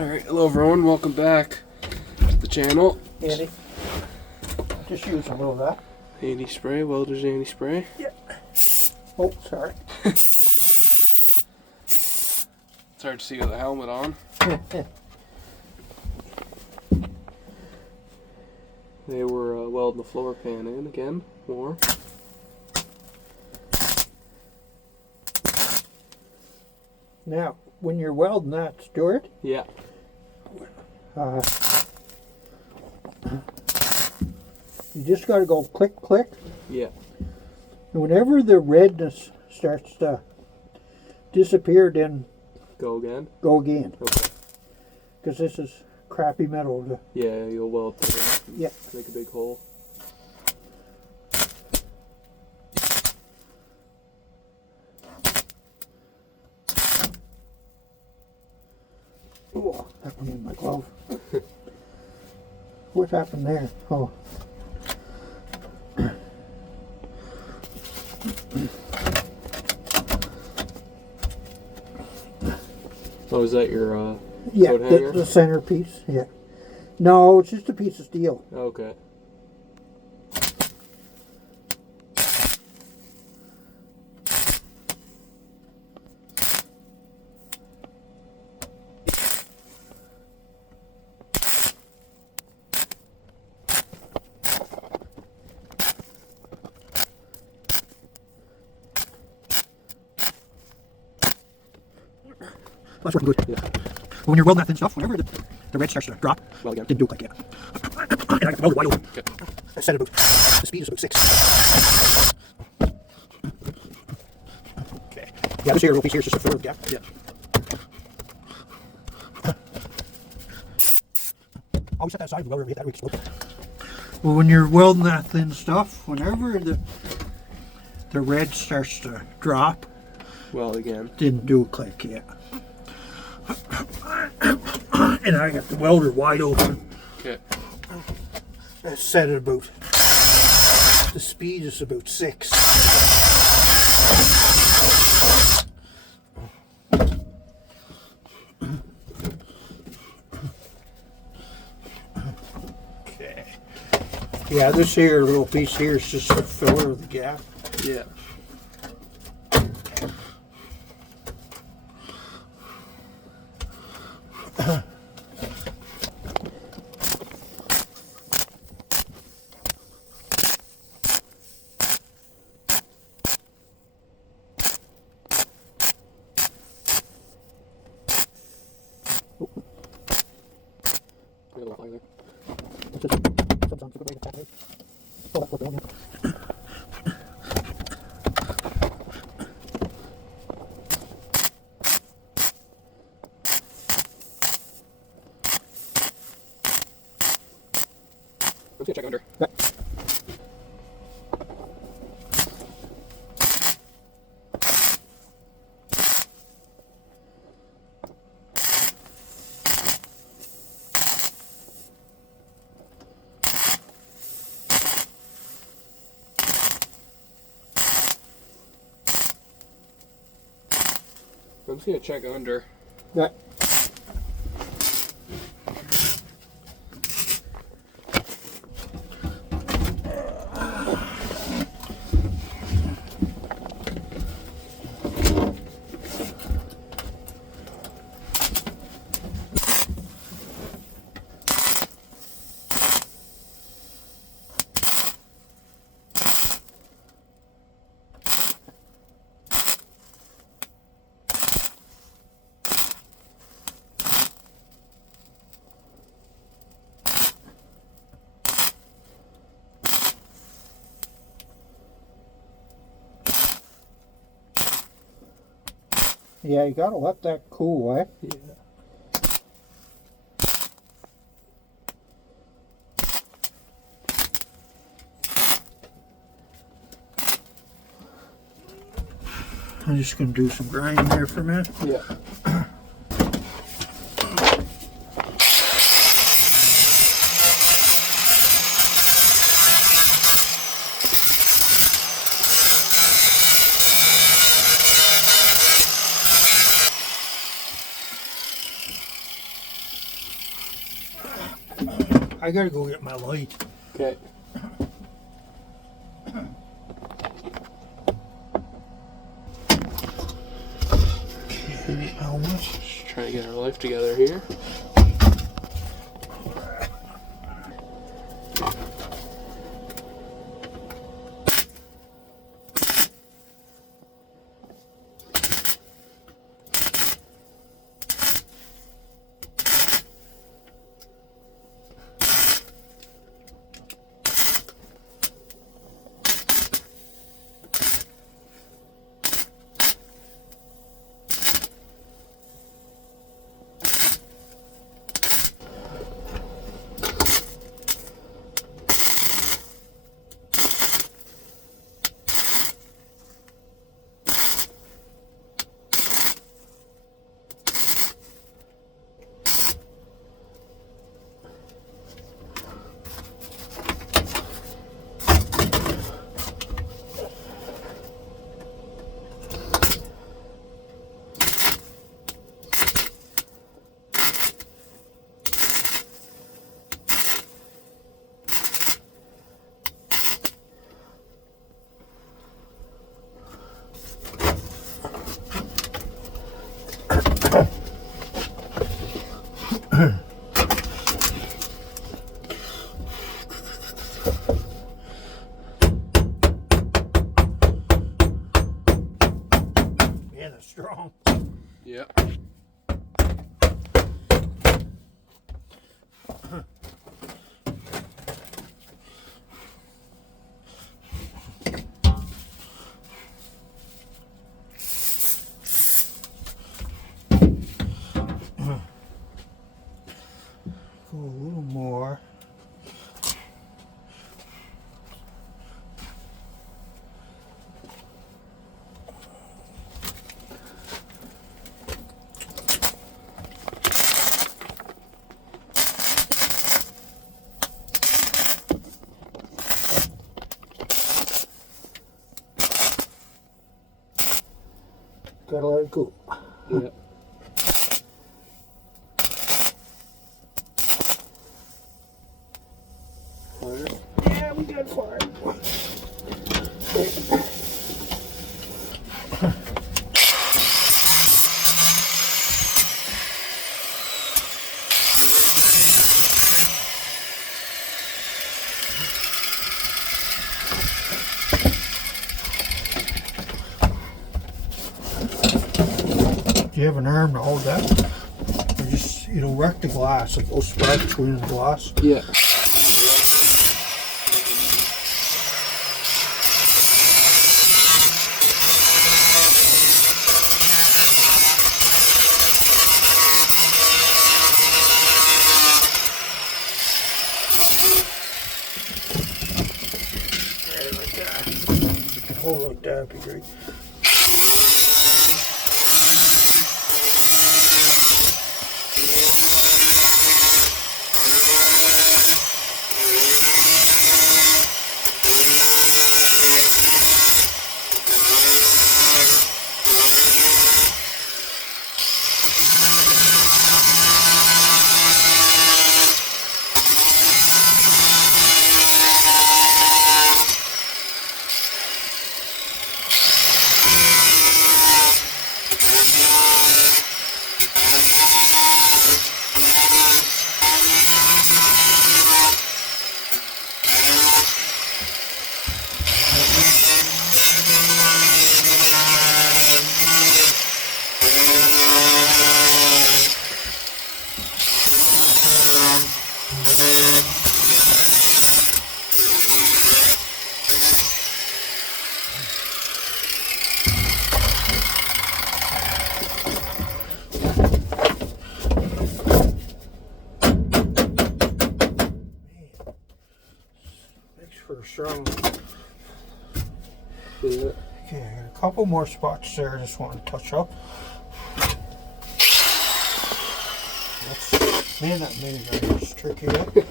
Alright, hello everyone, welcome back to the channel. Andy, just use a little of that. Anti-spray, Welder's anti-spray. Yeah. Oh, sorry. It's hard to see with the helmet on. They were welding the floor pan in again, more. Now, when you're welding that, Stuart, Yeah. You just got to go click, click. Yeah. And whenever the redness starts to disappear, then Go again? go again. Okay. Because this is crappy metal. Yeah, you'll weld through it. Yeah. Make a big hole. Oh, that one in my glove. What happened there? Oh. Oh, is that your Yeah, coat hanger? the centerpiece. Yeah. No, it's just a piece of steel. Okay. That's working good. Yeah. But when you're welding that thin stuff, whenever the red starts to drop, Weld again. didn't do it like that. And I got the weld wide open. Okay. I set it about, the speed is about 6. Okay. Yeah, this here little piece here is just a filler of the gap. Yeah. Always set that aside, welder, hit that weak slope. Well, when you're welding that thin stuff, whenever the red starts to drop, Weld again. didn't do a click yet. And I got the welder wide open. Okay. I set it about, the speed is about 6. Okay. Yeah, this here little piece here is just a filler of the gap. Yeah. Let's get a check under. Yeah. I'm just gonna check under. Yeah. Yeah, you gotta let that cool, eh? Yeah. I'm just gonna do some grinding there for a minute. Yeah. I gotta go get my light. Okay. Okay, helmet. Just trying to get our life together here. Man, it's strong. Yep. Go a little more. Gotta let it go. Yep. Fire. Yeah, we got fire. Do you have an arm to hold that? Or just, it'll wreck the glass, like it'll spread between the glass. Yeah. Right, like that. If you can hold it like that, it'd be great. For strong. Yeah. Okay, I got a couple more spots there I just want to touch up. That's, man, that minigun is tricky. Okay.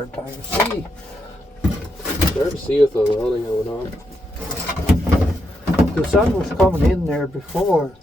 hard time to see. It's hard to see with the welding going on. The sun was coming in there before.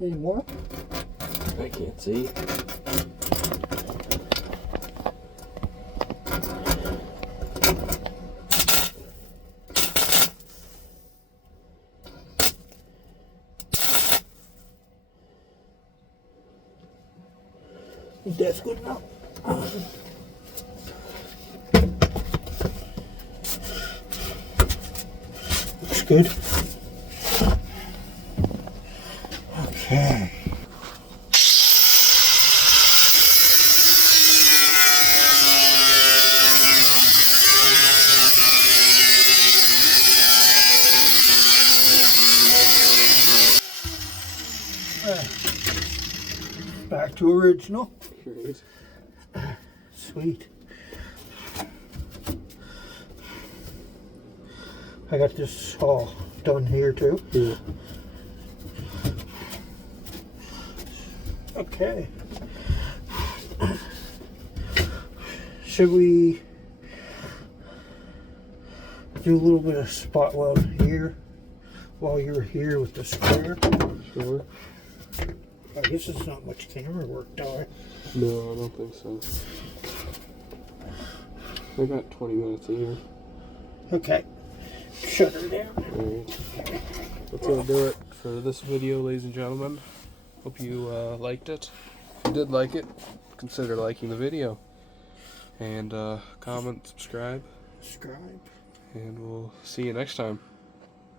Any more? I can't see. I think that's good enough. Looks good. Okay. Back to original. Great. Sweet. I got this all done here too. Yeah. Okay. Should we do a little bit of spot weld here while you're here with the square? Sure. I guess it's not much camera work, do I? No, I don't think so. I got 20 minutes here. Okay. Shut her down. Alright. That's gonna do it for this video, ladies and gentlemen. Hope you liked it. If you did like it, consider liking the video. And comment, subscribe. Subscribe. And we'll see you next time.